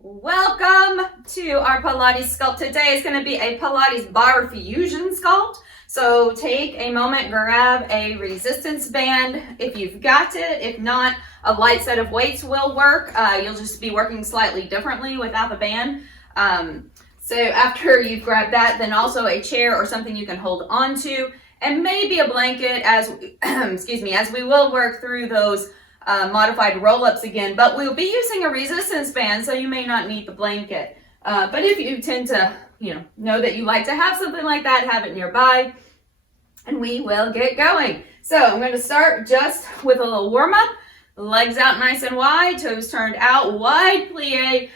Welcome to our Pilates sculpt. Today is going to be a Pilates Barre fusion sculpt. So take a moment, grab a resistance band if you've got it. If not, a light set of weights will work. You'll just be working slightly differently without the band. So after you've grabbed that, then also a chair or something you can hold onto, and maybe a blanket as as we will work through those modified roll-ups again, but we'll be using a resistance band, so you may not need the blanket. But if you tend to, know that you like to have something like that, have it nearby, and we will get going. So I'm going to start just with a little warm-up. Legs out nice and wide, toes turned out, wide plie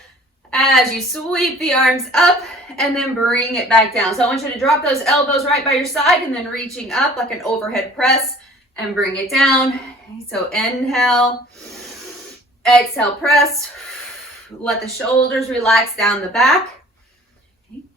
as you sweep the arms up and then bring it back down. So I want you to drop those elbows right by your side and then reaching up like an overhead press and bring it down. So inhale, exhale, press. Let the shoulders relax down the back.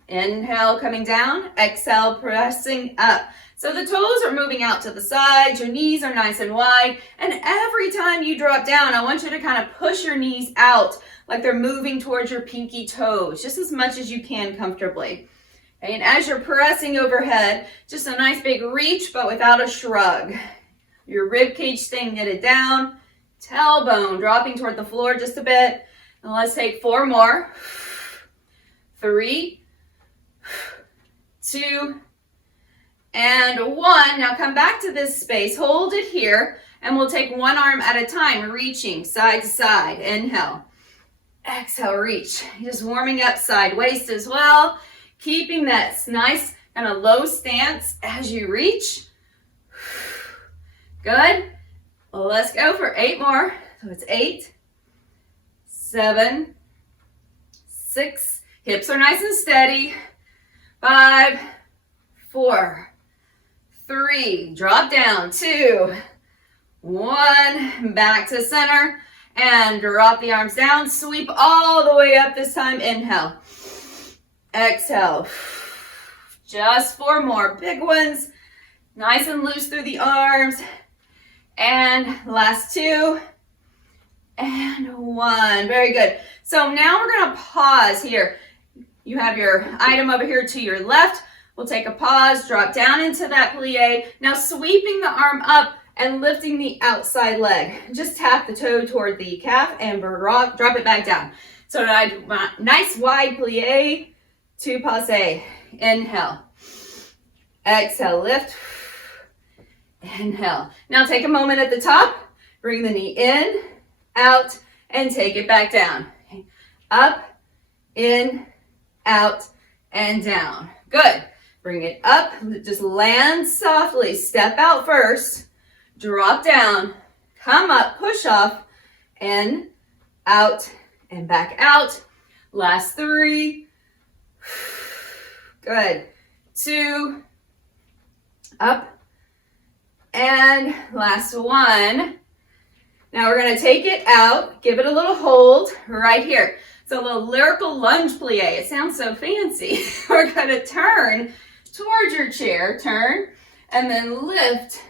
Inhale, coming down, exhale, pressing up. So the toes are moving out to the sides, your knees are nice and wide, and every time you drop down, I want you to kind of push your knees out like they're moving towards your pinky toes, just as much as you can comfortably. And as you're pressing overhead, just a nice big reach, but without a shrug. Your rib cage staying knitted down, tailbone dropping toward the floor just a bit. And let's take 4 more. 3, 2, and 1. Now come back to this space, hold it here, and we'll take one arm at a time, reaching side to side. Inhale, exhale, reach. Just warming up side waist as well, keeping that nice kind of low stance as you reach. Good. Well, let's go for 8 more. So it's 8, 7, 6. Hips are nice and steady. 5, 4, 3. Drop down. 2, 1. Back to center. And drop the arms down. Sweep all the way up this time. Inhale. Exhale. Just 4 more. Big ones. Nice and loose through the arms. And last 2, and 1. Very good. So now we're going to pause here. You have your item over here to your left. We'll take a pause, drop down into that plie. Now sweeping the arm up and lifting the outside leg. Just tap the toe toward the calf and drop it back down. So nice wide plie to passe. Inhale. Exhale, lift. Inhale. Now take a moment at the top. Bring the knee in, out, and take it back down. Up, in, out, and down. Good. Bring it up. Just land softly. Step out first. Drop down. Come up. Push off. In, out, and back out. Last 3. Good. 2. Up. And last 1. Now we're going to take it out, give it a little hold right here. So a little lyrical lunge plie. It sounds so fancy. We're going to turn towards your chair, turn, and then lift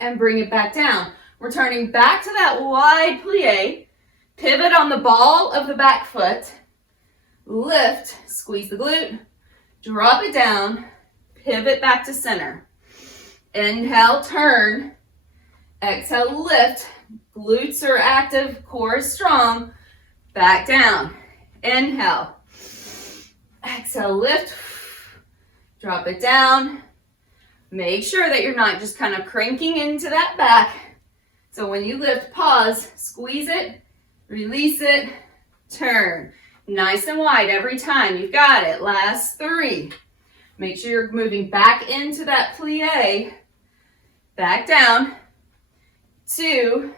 and bring it back down. We're turning back to that wide plie, pivot on the ball of the back foot, lift, squeeze the glute, drop it down, pivot back to center. Inhale, turn. Exhale, lift. Glutes are active, core is strong. Back down. Inhale. Exhale, lift. Drop it down. Make sure that you're not just kind of cranking into that back. So when you lift, pause, squeeze it, release it, turn. Nice and wide every time. You've got it. Last 3. Make sure you're moving back into that plie. Back down. 2.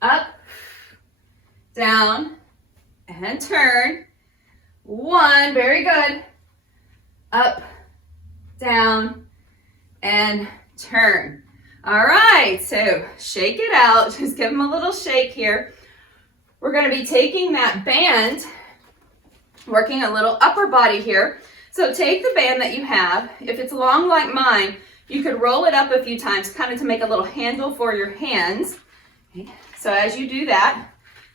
Up. Down. And turn. 1. Very good. Up. Down. And turn. All right. So shake it out. Just give them a little shake here. We're going to be taking that band, working a little upper body here. So take the band that you have. If it's long like mine, you could roll it up a few times, kind of to make a little handle for your hands. Okay. So as you do that,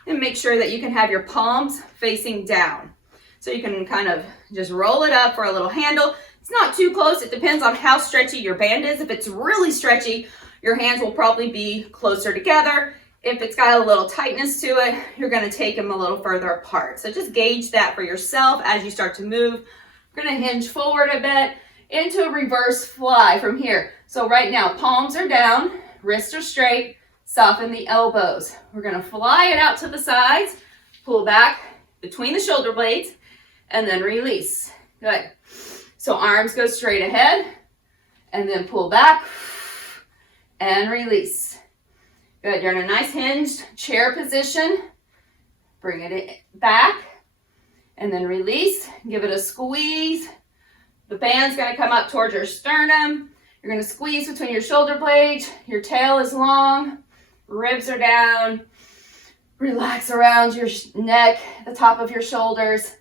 and make sure that you can have your palms facing down. So you can kind of just roll it up for a little handle. It's not too close. It depends on how stretchy your band is. If it's really stretchy, your hands will probably be closer together. If it's got a little tightness to it, you're going to take them a little further apart. So just gauge that for yourself as you start to move. We're going to hinge forward a bit into a reverse fly from here. So right now, palms are down, wrists are straight, soften the elbows. We're going to fly it out to the sides, pull back between the shoulder blades, and then release. Good. So arms go straight ahead, and then pull back, and release. Good. You're in a nice hinged chair position. Bring it back, and then release. Give it a squeeze. The band's going to come up towards your sternum. You're going to squeeze between your shoulder blades. Your tail is long. Ribs are down. Relax around your neck, the top of your shoulders,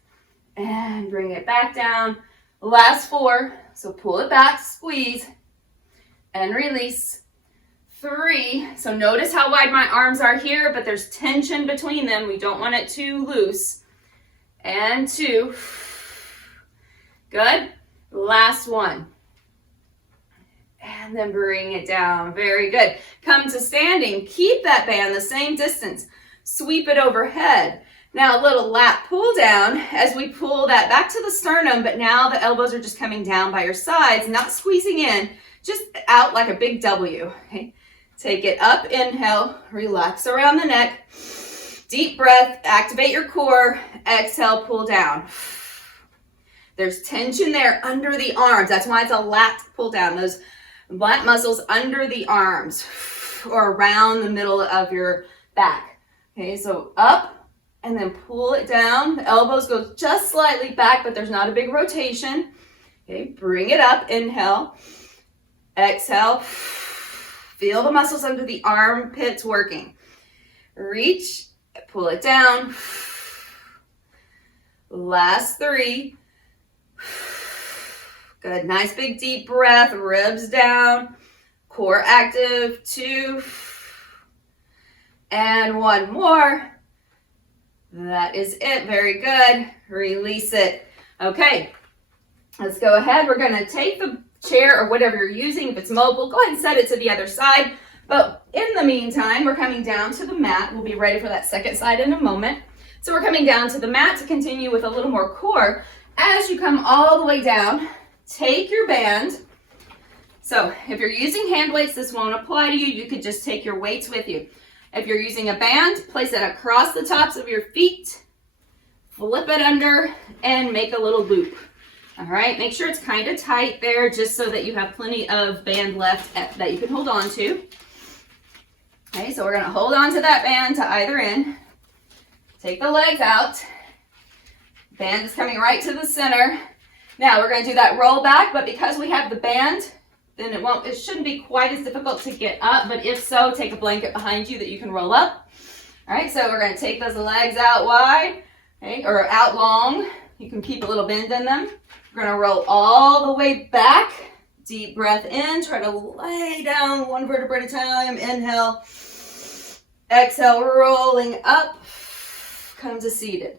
and bring it back down. Last 4. So pull it back, squeeze, and release. 3. So notice how wide my arms are here, but there's tension between them. We don't want it too loose. And 2. Good. Last 1. And then bring it down. Very good. Come to standing. Keep that band the same distance. Sweep it overhead. Now a little lat pull down as we pull that back to the sternum, but now the elbows are just coming down by your sides, not squeezing in, just out like a big W. Okay. Take it up, inhale, relax around the neck. Deep breath, activate your core. Exhale, pull down. There's tension there under the arms. That's why it's a lat pull down. Those lat muscles under the arms or around the middle of your back. Okay, so up and then pull it down. The elbows go just slightly back, but there's not a big rotation. Okay, bring it up, inhale. Exhale. Feel the muscles under the armpits working. Reach, pull it down. Last 3. Good, nice big deep breath, ribs down, core active. 2. And 1 more. That is it, very good. Release it. Okay, let's go ahead. We're gonna take the chair or whatever you're using. If it's mobile, go ahead and set it to the other side. But in the meantime, we're coming down to the mat. We'll be ready for that second side in a moment. So we're coming down to the mat to continue with a little more core. As you come all the way down, take your band. So if you're using hand weights, this won't apply to you. You could just take your weights with you. If you're using a band, place it across the tops of your feet, flip it under, and make a little loop. All right, make sure it's kind of tight there just so that you have plenty of band left that you can hold on to. Okay, so we're gonna hold on to that band to either end. Take the legs out. Band is coming right to the center. Now we're gonna do that roll back, but because we have the band, then it shouldn't be quite as difficult to get up, but if so, take a blanket behind you that you can roll up. All right, so we're gonna take those legs out wide, okay, or out long. You can keep a little bend in them. We're gonna roll all the way back. Deep breath in, try to lay down 1 vertebra at a time. Inhale, exhale, rolling up, come to seated.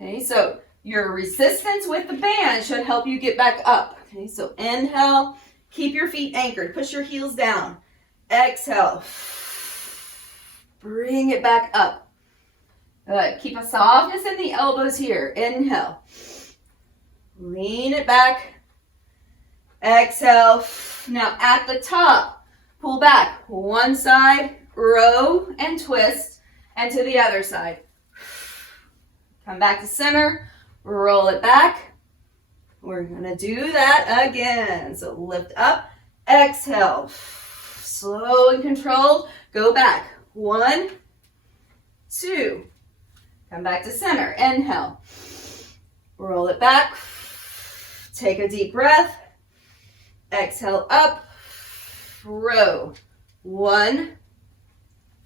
Okay, so your resistance with the band should help you get back up. Okay, so inhale, keep your feet anchored, push your heels down. Exhale, bring it back up. Good, keep a softness in the elbows here. Inhale, lean it back. Exhale. Now at the top, pull back. One side, row and twist, and to the other side. Come back to center, roll it back. We're gonna do that again. So lift up, exhale. Slow and controlled, go back. 1, 2. Come back to center, inhale. Roll it back. Take a deep breath. Exhale up, row. 1,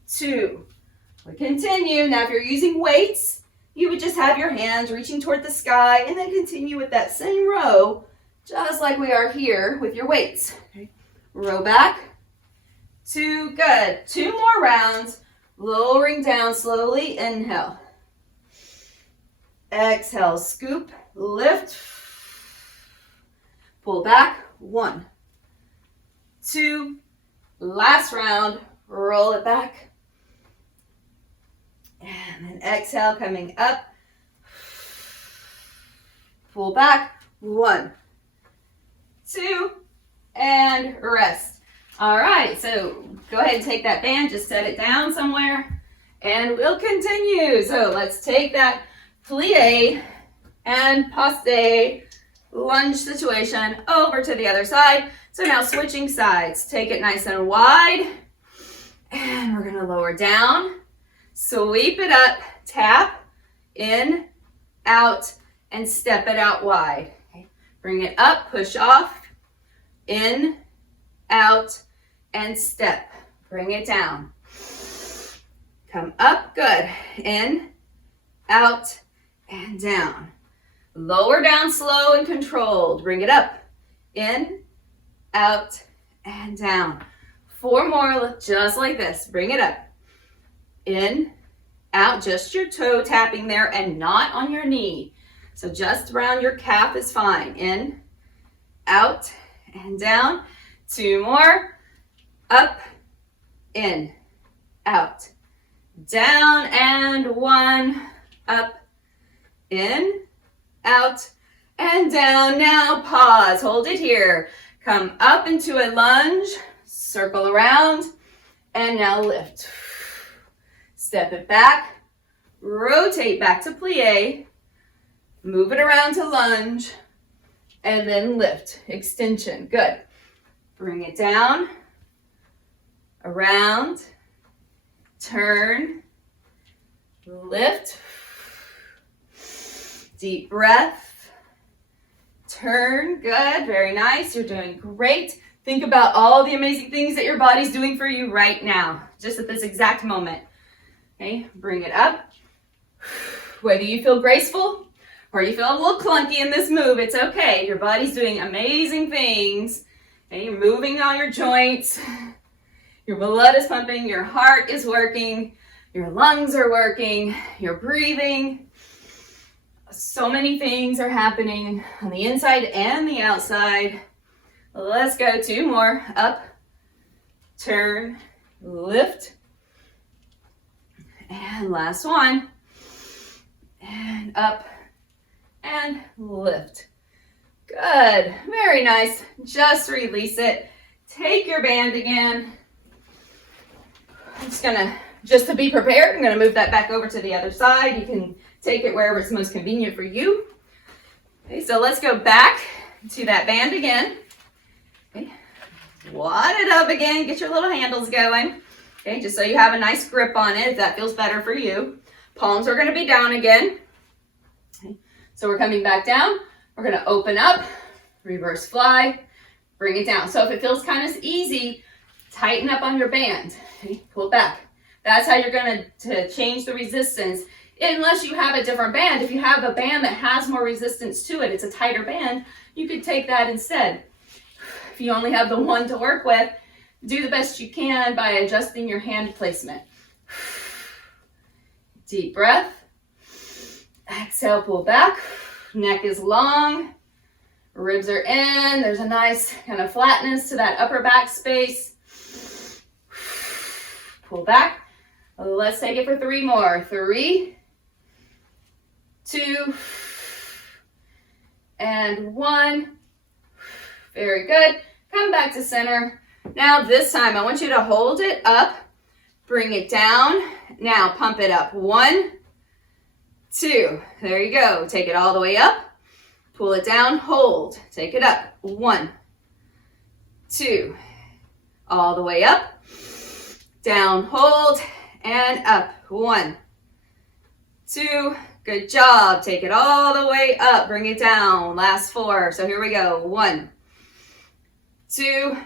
2. We continue. Now if you're using weights, you would just have your hands reaching toward the sky and then continue with that same row, just like we are here with your weights. Okay. Row back. 2, good. 2 more rounds. Lowering down slowly, inhale. Exhale, scoop, lift. Pull back, 1, 2, last round, roll it back. And then exhale, coming up. Pull back, 1, 2, and rest. All right, so go ahead and take that band, just set it down somewhere, and we'll continue. So let's take that plie and passe lunge situation over to the other side. So now switching sides, take it nice and wide, and we're gonna lower down, sweep it up, tap, in, out, and step it out wide. Okay. Bring it up, push off, in, out, and step. Bring it down. Come up, good. In, out, and down. Lower down slow and controlled. Bring it up, in, out, and down. 4 more, just like this. Bring it up, in, out, just your toe tapping there and not on your knee. So just around your calf is fine. In, out, and down. 2 more. Up, in, out, down, and 1. Up, in, out, and down. Now pause. Hold it here. Come up into a lunge. Circle around. And now lift. Step it back. Rotate back to plie. Move it around to lunge. And then lift. Extension. Good. Bring it down. Around. Turn. Lift. Deep breath. Turn. Good. Very nice. You're doing great. Think about all the amazing things that your body's doing for you right now, just at this exact moment. Okay, bring it up. Whether you feel graceful or you feel a little clunky in this move, it's okay. Your body's doing amazing things. Okay, you're moving all your joints. Your blood is pumping. Your heart is working. Your lungs are working. You're breathing. So many things are happening on the inside and the outside. Let's go 2 more. Up, turn, lift. And last one. And up and lift. Good. Very nice. Just release it. Take your band again. I'm just gonna, just to be prepared, I'm gonna move that back over to the other side. You can take it wherever it's most convenient for you. Okay, so let's go back to that band again. Okay, wad it up again. Get your little handles going. Okay, just so you have a nice grip on it, if that feels better for you. Palms are gonna be down again. Okay, so we're coming back down. We're gonna open up, reverse fly, bring it down. So if it feels kind of easy, tighten up on your band. Okay, pull back. That's how you're going to change the resistance, unless you have a different band. If you have a band that has more resistance to it, it's a tighter band, you could take that instead. If you only have the one to work with, do the best you can by adjusting your hand placement. Deep breath. Exhale, pull back. Neck is long. Ribs are in. There's a nice kind of flatness to that upper back space. Pull back. Let's take it for 3 more. 3, 2, and 1. Very good. Come back to center. Now this time I want you to hold it up, bring it down. Now pump it up. 1, 2. There you go. Take it all the way up. Pull it down, hold. Take it up. 1, 2. All the way up. Down, hold, and up. 1, 2. Good job. Take it all the way up. Bring it down. Last 4. So here we go. 1, 2.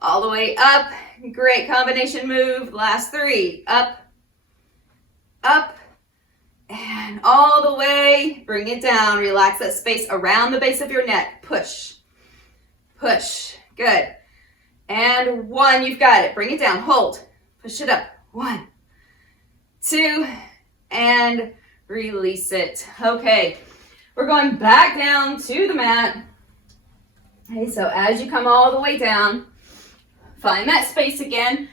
All the way up. Great combination move. Last 3. Up, up, and all the way. Bring it down. Relax that space around the base of your neck. Push, push. Good. And 1. You've got it. Bring it down. Hold. Push it up. 1, 2, and release it. Okay, we're going back down to the mat. Okay, so as you come all the way down, find that space again.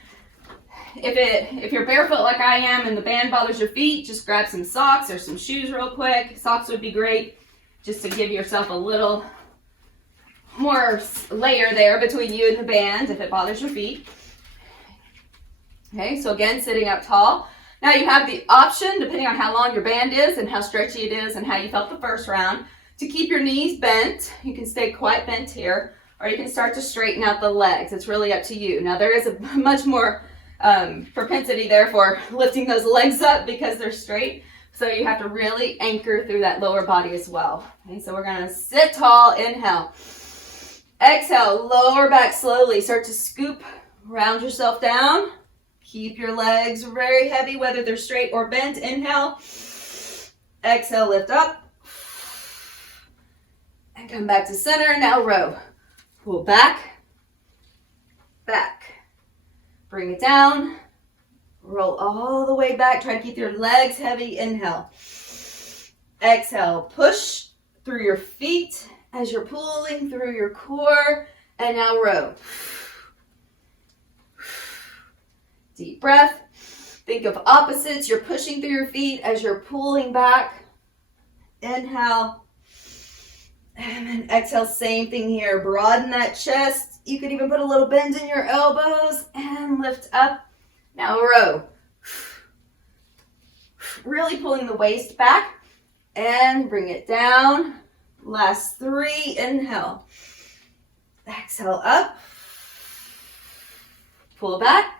If you're barefoot like I am and the band bothers your feet, just grab some socks or some shoes real quick. Socks would be great just to give yourself a little more layer there between you and the band if it bothers your feet. Okay, so again, sitting up tall. Now you have the option, depending on how long your band is and how stretchy it is and how you felt the first round, to keep your knees bent. You can stay quite bent here, or you can start to straighten out the legs. It's really up to you. Now there is a much more propensity there for lifting those legs up because they're straight. So you have to really anchor through that lower body as well. Okay, so we're gonna sit tall, inhale. Exhale, lower back slowly. Start to scoop, round yourself down. Keep your legs very heavy, whether they're straight or bent. Inhale. Exhale, lift up. And come back to center. Now row. Pull back. Back. Bring it down. Roll all the way back. Try to keep your legs heavy. Inhale. Exhale. Push through your feet as you're pulling through your core. And now row. Deep breath. Think of opposites. You're pushing through your feet as you're pulling back. Inhale. And then exhale, same thing here. Broaden that chest. You could even put a little bend in your elbows and lift up. Now row. Really pulling the waist back and bring it down. Last 3, inhale. Exhale up. Pull back.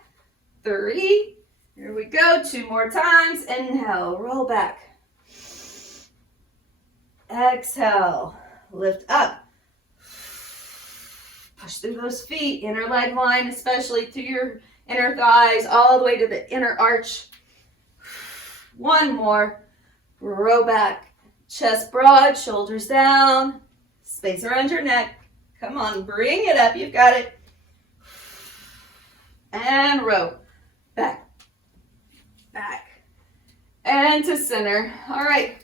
3. Here we go. 2 more times. Inhale, roll back. Exhale, lift up. Push through those feet, inner leg line, especially through your inner thighs, all the way to the inner arch. 1 more. Row back. Chest broad, shoulders down. Space around your neck. Come on, bring it up. You've got it. And row. Back. Back. And to center. All right.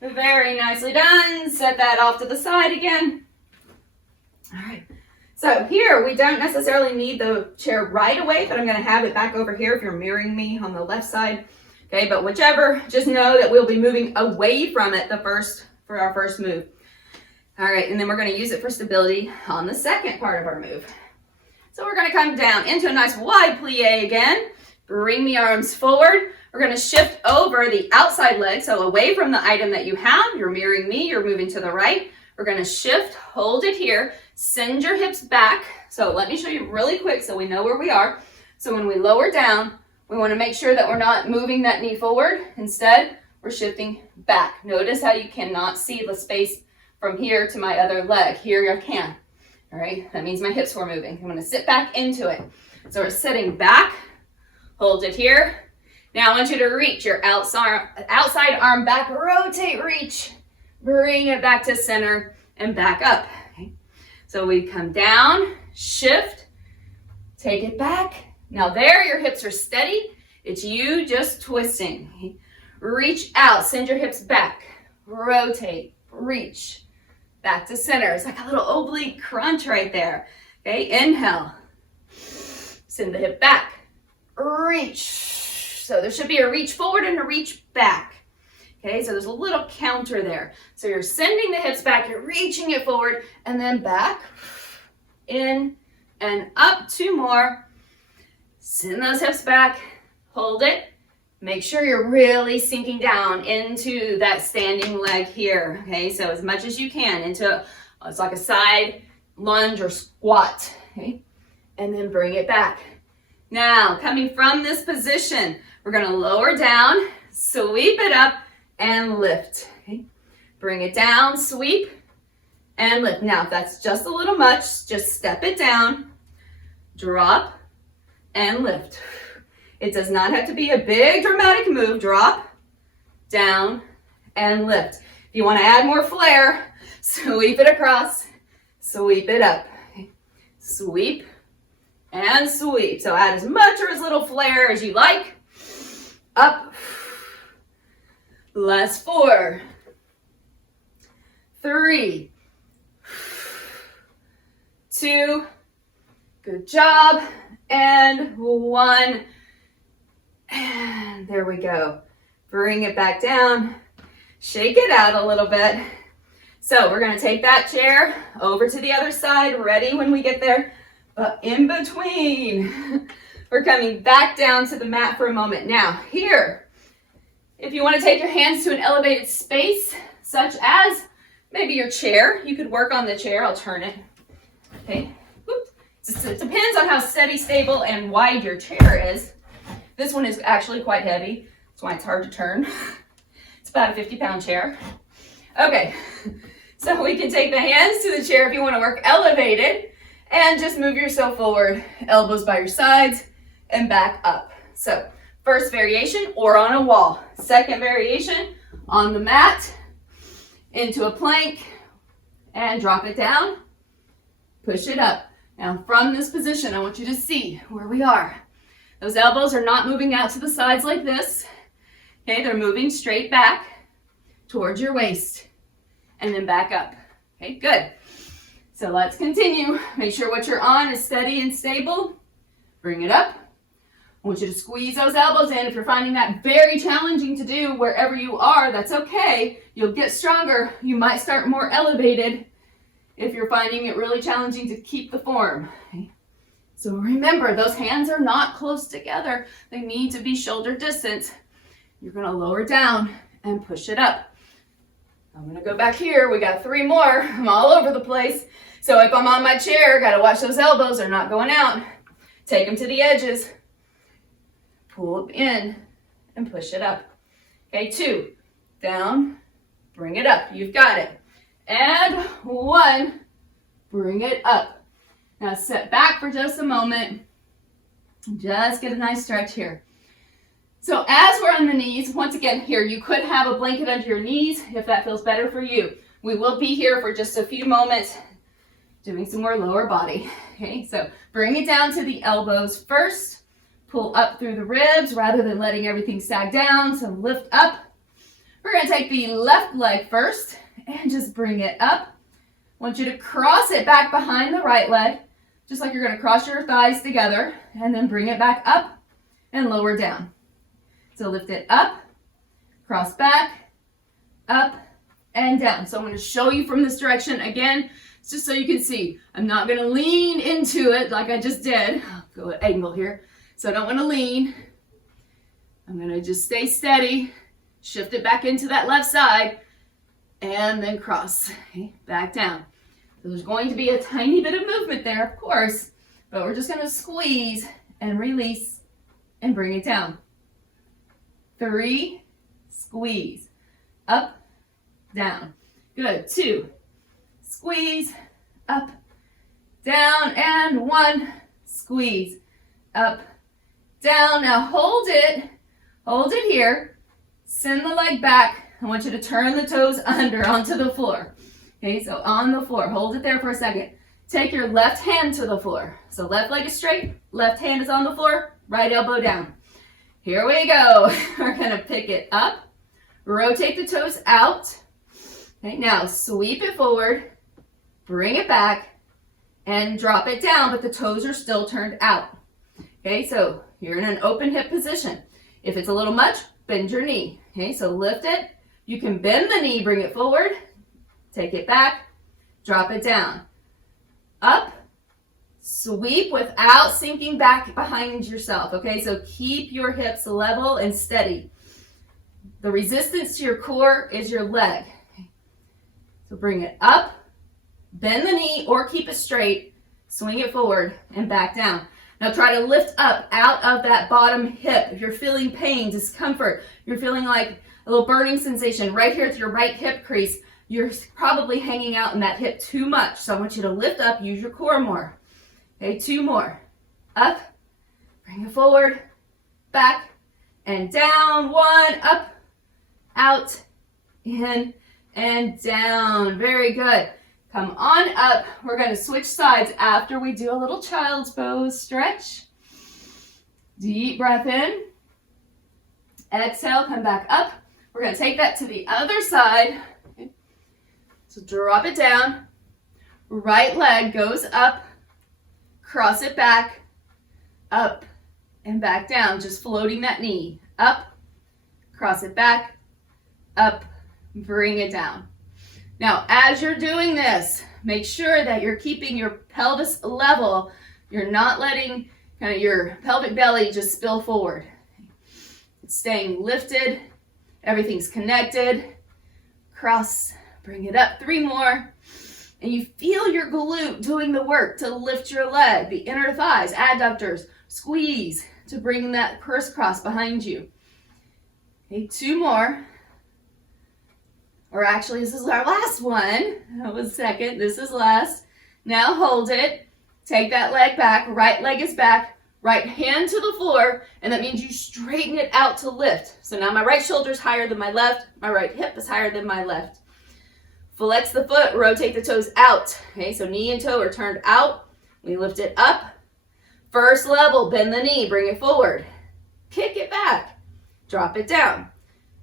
Very nicely done. Set that off to the side again. All right. So here, we don't necessarily need the chair right away, but I'm going to have it back over here if you're mirroring me on the left side. Okay, but whichever, just know that we'll be moving away from it for our first move. All right, and then we're going to use it for stability on the second part of our move. So we're going to come down into a nice wide plie again. Bring the arms forward. We're going to shift over the outside leg, so away from the item that you have. You're mirroring me, you're moving to the right. We're going to shift, hold it here, send your hips back. So let me show you really quick so we know where we are. So when we lower down, we want to make sure that we're not moving that knee forward. Instead, we're shifting back. Notice how you cannot see the space from here to my other leg. Here I can. All right, that means my hips were moving. I'm going to sit back into it. So we're sitting back, hold it here. Now I want you to reach your outside arm back, rotate, reach, bring it back to center and back up. Okay. So we come down, shift, take it back. Now there, your hips are steady. It's you just twisting. Okay. Reach out, send your hips back, rotate, reach, back to center. It's like a little oblique crunch right there. Okay, inhale, send the hip back, reach. So there should be a reach forward and a reach back. Okay, so there's a little counter there. So you're sending the hips back, you're reaching it forward, and then back, in, and up. 2 more. Send those hips back, hold it. Make sure you're really sinking down into that standing leg here. Okay, so as much as you can into, it's like a side lunge or squat. Okay, and then bring it back. Now, coming from this position, we're going to lower down, sweep it up, and lift. Okay? Bring it down, sweep, and lift. Now, if that's just a little much, just step it down, drop, and lift. It does not have to be a big dramatic move. Drop, down, and lift. If you want to add more flair, sweep it across, sweep it up. Okay? Sweep, and sweep. So add as much or as little flair as you like. Up, Last 4, 3, 2, good job, and 1, and there we go. Bring it back down, shake it out a little bit. So we're gonna take that chair over to the other side, ready when we get there, but in between, we're coming back down to the mat for a moment. Now, here, if you wanna take your hands to an elevated space, such as maybe your chair, you could work on the chair. I'll turn it, okay? It depends on how steady, stable, and wide your chair is. This one is actually quite heavy. That's why it's hard to turn. It's about a 50-pound chair. Okay, so we can take the hands to the chair if you want to work elevated, and just move yourself forward, elbows by your sides, and back up. So first variation, or on a wall. Second variation, on the mat, into a plank, and drop it down, push it up. Now from this position, I want you to see where we are. Those elbows are not moving out to the sides like this. Okay, they're moving straight back towards your waist and then back up. Okay, good. So let's continue. Make sure what you're on is steady and stable. Bring it up. I want you to squeeze those elbows in. If you're finding that very challenging to do wherever you are, that's okay. You'll get stronger. You might start more elevated if you're finding it really challenging to keep the form. Okay. So remember, those hands are not close together. They need to be shoulder distance. You're gonna lower down and push it up. I'm gonna go back here. We got 3 more. I'm all over the place. So if I'm on my chair, gotta watch those elbows. They're not going out. Take them to the edges. Pull in and push it up. Okay, 2, down, bring it up. You've got it. And 1, bring it up. Now sit back for just a moment. Just get a nice stretch here. So as we're on the knees, once again here, you could have a blanket under your knees if that feels better for you. We will be here for just a few moments doing some more lower body. Okay, so bring it down to the elbows first. Pull up through the ribs rather than letting everything sag down. So lift up. We're going to take the left leg first and just bring it up. I want you to cross it back behind the right leg, just like you're going to cross your thighs together, and then bring it back up and lower down. So lift it up, cross back, up, and down. So I'm going to show you from this direction again, just so you can see. I'm not going to lean into it like I just did. I'll go at angle here. So I don't want to lean. I'm going to just stay steady, shift it back into that left side, and then cross, okay, back down. So there's going to be a tiny bit of movement there, of course, but we're just going to squeeze and release and bring it down. 3, squeeze, up, down. Good. 2, squeeze, up, down, and 1, squeeze, up, down. Now hold it here, send the leg back. I want you to turn the toes under onto the floor. Okay, so on the floor, hold it there for a second. Take your left hand to the floor. So left leg is straight, left hand is on the floor, right elbow down. Here we go. We're gonna pick it up, rotate the toes out. Okay, now sweep it forward, bring it back, and drop it down, but the toes are still turned out. Okay, so you're in an open hip position. If it's a little much, bend your knee. Okay, so lift it. You can bend the knee, bring it forward, take it back, drop it down. Up, sweep without sinking back behind yourself. Okay, so keep your hips level and steady. The resistance to your core is your leg. Okay. So bring it up, bend the knee or keep it straight, swing it forward and back down. Now try to lift up out of that bottom hip. If you're feeling pain, discomfort, you're feeling like a little burning sensation right here at your right hip crease, you're probably hanging out in that hip too much. So I want you to lift up, use your core more. Okay, 2 more. Up, bring it forward, back, and down. 1, up, out, in, and down. Very good. Come on up. We're going to switch sides after we do a little child's pose stretch. Deep breath in. Exhale, come back up. We're going to take that to the other side. Okay. So drop it down. Right leg goes up. Cross it back. Up and back down. Just floating that knee. Up. Cross it back. Up. Bring it down. Now, as you're doing this, make sure that you're keeping your pelvis level. You're not letting kind of your pelvic belly just spill forward. It's staying lifted. Everything's connected. Cross, bring it up. 3 more. And you feel your glute doing the work to lift your leg, the inner thighs, adductors, squeeze to bring that crisscross behind you. Okay, 2 more. Or actually, this is our last one. That was second. This is last. Now hold it. Take that leg back. Right leg is back. Right hand to the floor. And that means you straighten it out to lift. So now my right shoulder is higher than my left. My right hip is higher than my left. Flex the foot. Rotate the toes out. Okay, so knee and toe are turned out. We lift it up. First level, bend the knee. Bring it forward. Kick it back. Drop it down.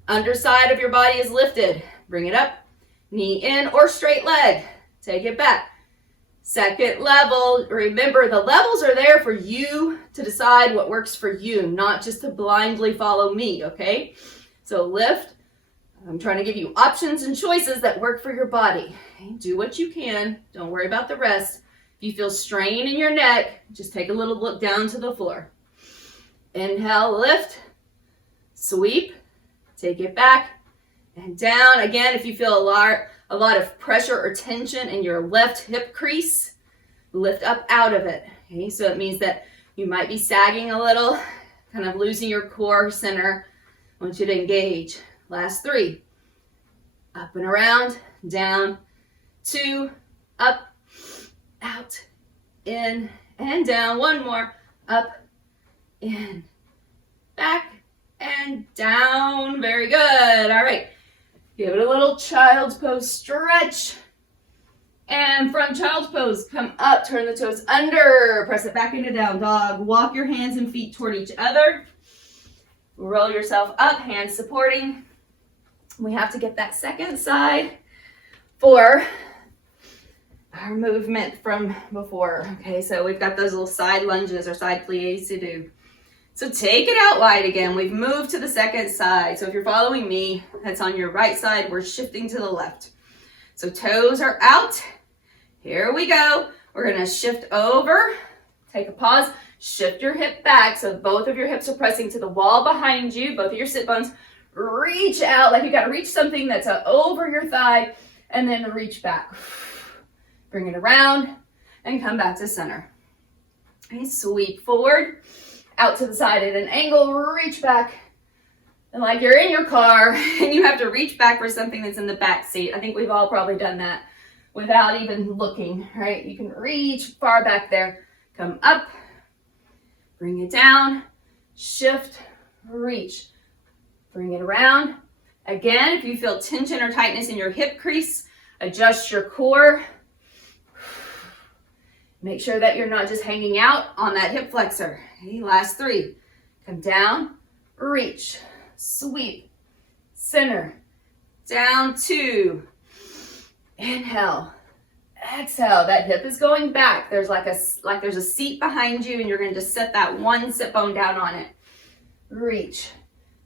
Underside of your body is lifted. Bring it up, knee in or straight leg. Take it back. Second level, remember the levels are there for you to decide what works for you, not just to blindly follow me, okay? So lift. I'm trying to give you options and choices that work for your body. Okay? Do what you can. Don't worry about the rest. If you feel strain in your neck, just take a little look down to the floor. Inhale, lift, sweep, take it back. And down. Again, if you feel a lot of pressure or tension in your left hip crease, lift up out of it. Okay, so it means that you might be sagging a little, kind of losing your core center. I want you to engage. Last 3. Up and around, down, 2, up, out, in, and down. 1 more. Up, in, back, and down. Very good. All right. Give it a little child's pose stretch. And from child's pose, come up, turn the toes under, press it back into down dog. Walk your hands and feet toward each other. Roll yourself up, hands supporting. We have to get that second side for our movement from before. Okay, so we've got those little side lunges or side pliés to do. So take it out wide again. We've moved to the second side. So if you're following me, that's on your right side. We're shifting to the left. So toes are out. Here we go. We're going to shift over. Take a pause. Shift your hip back so both of your hips are pressing to the wall behind you. Both of your sit bones. Reach out like you got to reach something that's over your thigh and then reach back. Bring it around and come back to center. Okay, sweep forward. Out to the side at an angle, reach back. And like you're in your car and you have to reach back for something that's in the back seat. I think we've all probably done that without even looking, right? You can reach far back there. Come up, bring it down, shift, reach. Bring it around. Again, if you feel tension or tightness in your hip crease, adjust your core. Make sure that you're not just hanging out on that hip flexor. Okay, last 3. Come down, reach, sweep, center, down 2. Inhale, exhale. That hip is going back. There's there's a seat behind you, and you're going to just set that one sit bone down on it. Reach,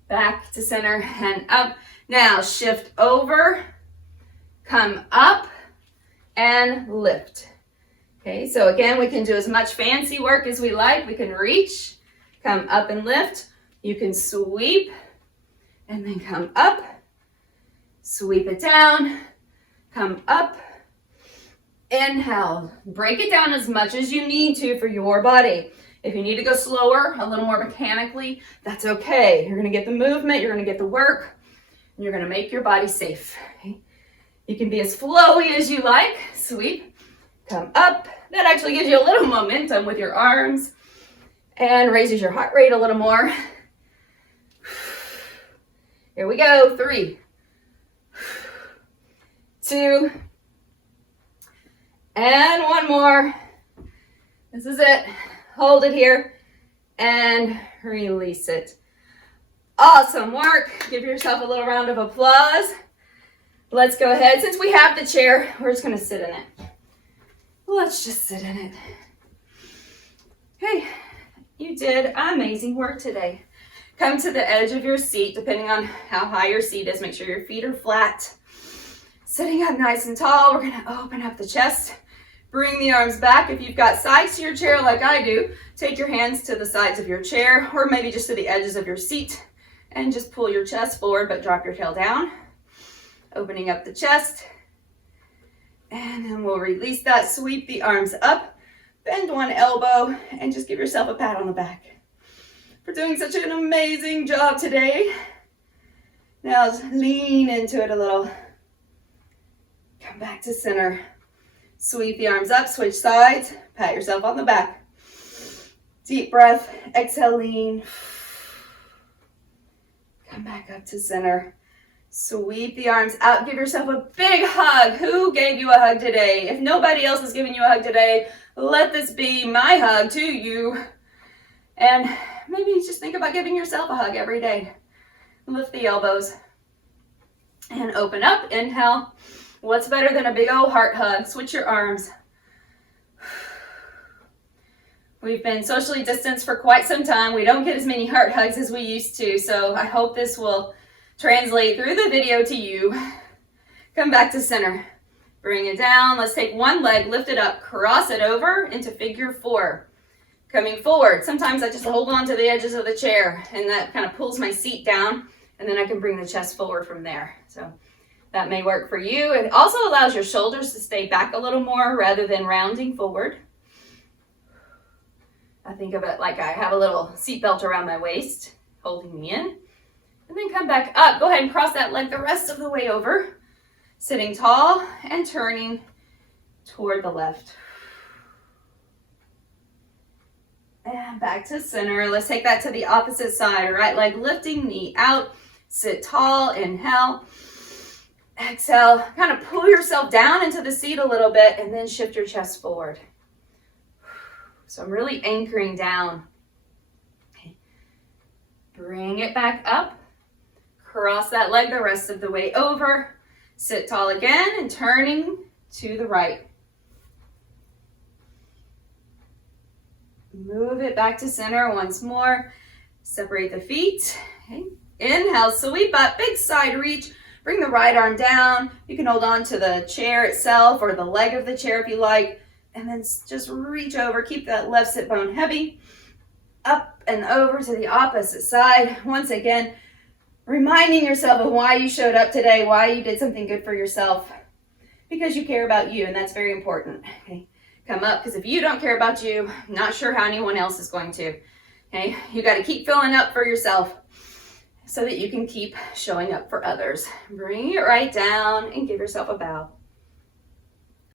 back to center and up. Now shift over, come up, and lift. Okay, so again, we can do as much fancy work as we like. We can reach, come up and lift. You can sweep and then come up, sweep it down, come up, inhale. Break it down as much as you need to for your body. If you need to go slower, a little more mechanically, that's okay. You're gonna get the movement, you're gonna get the work, and you're gonna make your body safe. Okay? You can be as flowy as you like. Sweep, come up. That actually gives you a little momentum with your arms and raises your heart rate a little more. Here we go. 3, 2, and 1 more. This is it. Hold it here and release it. Awesome work. Give yourself a little round of applause. Let's go ahead. Since we have the chair, we're just going to sit in it. Let's just sit in it. Hey, you did amazing work today. Come to the edge of your seat, depending on how high your seat is. Make sure your feet are flat. Sitting up nice and tall, we're going to open up the chest. Bring the arms back. If you've got sides to your chair like I do, take your hands to the sides of your chair or maybe just to the edges of your seat and just pull your chest forward, but drop your tail down. Opening up the chest. And then we'll release that. Sweep the arms up. Bend one elbow and just give yourself a pat on the back for doing such an amazing job today. Now lean into it a little. Come back to center. Sweep the arms up, switch sides, pat yourself on the back. Deep breath, exhale, lean. Come back up to center. Sweep the arms out, give yourself a big hug. Who gave you a hug today? If nobody else is giving you a hug today, let this be my hug to you. And maybe just think about giving yourself a hug every day. Lift the elbows and open up. Inhale. What's better than a big old heart hug? Switch your arms. We've been socially distanced for quite some time. We don't get as many heart hugs as we used to, so I hope this will translate through the video to you. Come back to center. Bring it down. Let's take one leg, lift it up, cross it over into figure four. Coming forward. Sometimes I just hold on to the edges of the chair, and that kind of pulls my seat down, and then I can bring the chest forward from there. So that may work for you. It also allows your shoulders to stay back a little more rather than rounding forward. I think of it like I have a little seatbelt around my waist, holding me in. And then come back up. Go ahead and cross that leg the rest of the way over. Sitting tall and turning toward the left. And back to center. Let's take that to the opposite side. Right leg lifting, knee out. Sit tall, inhale. Exhale, kind of pull yourself down into the seat a little bit and then shift your chest forward. So I'm really anchoring down. Okay. Bring it back up. Cross that leg the rest of the way over. Sit tall again and turning to the right. Move it back to center once more. Separate the feet. Okay. Inhale, sweep up, big side reach. Bring the right arm down. You can hold on to the chair itself or the leg of the chair if you like. And then just reach over. Keep that left sit bone heavy. Up and over to the opposite side. Once again, reminding yourself of why you showed up today, why you did something good for yourself. Because you care about you, and that's very important. Okay. Come up, because if you don't care about you, I'm not sure how anyone else is going to. Okay. You got to keep filling up for yourself, so that you can keep showing up for others. Bring it right down and give yourself a bow.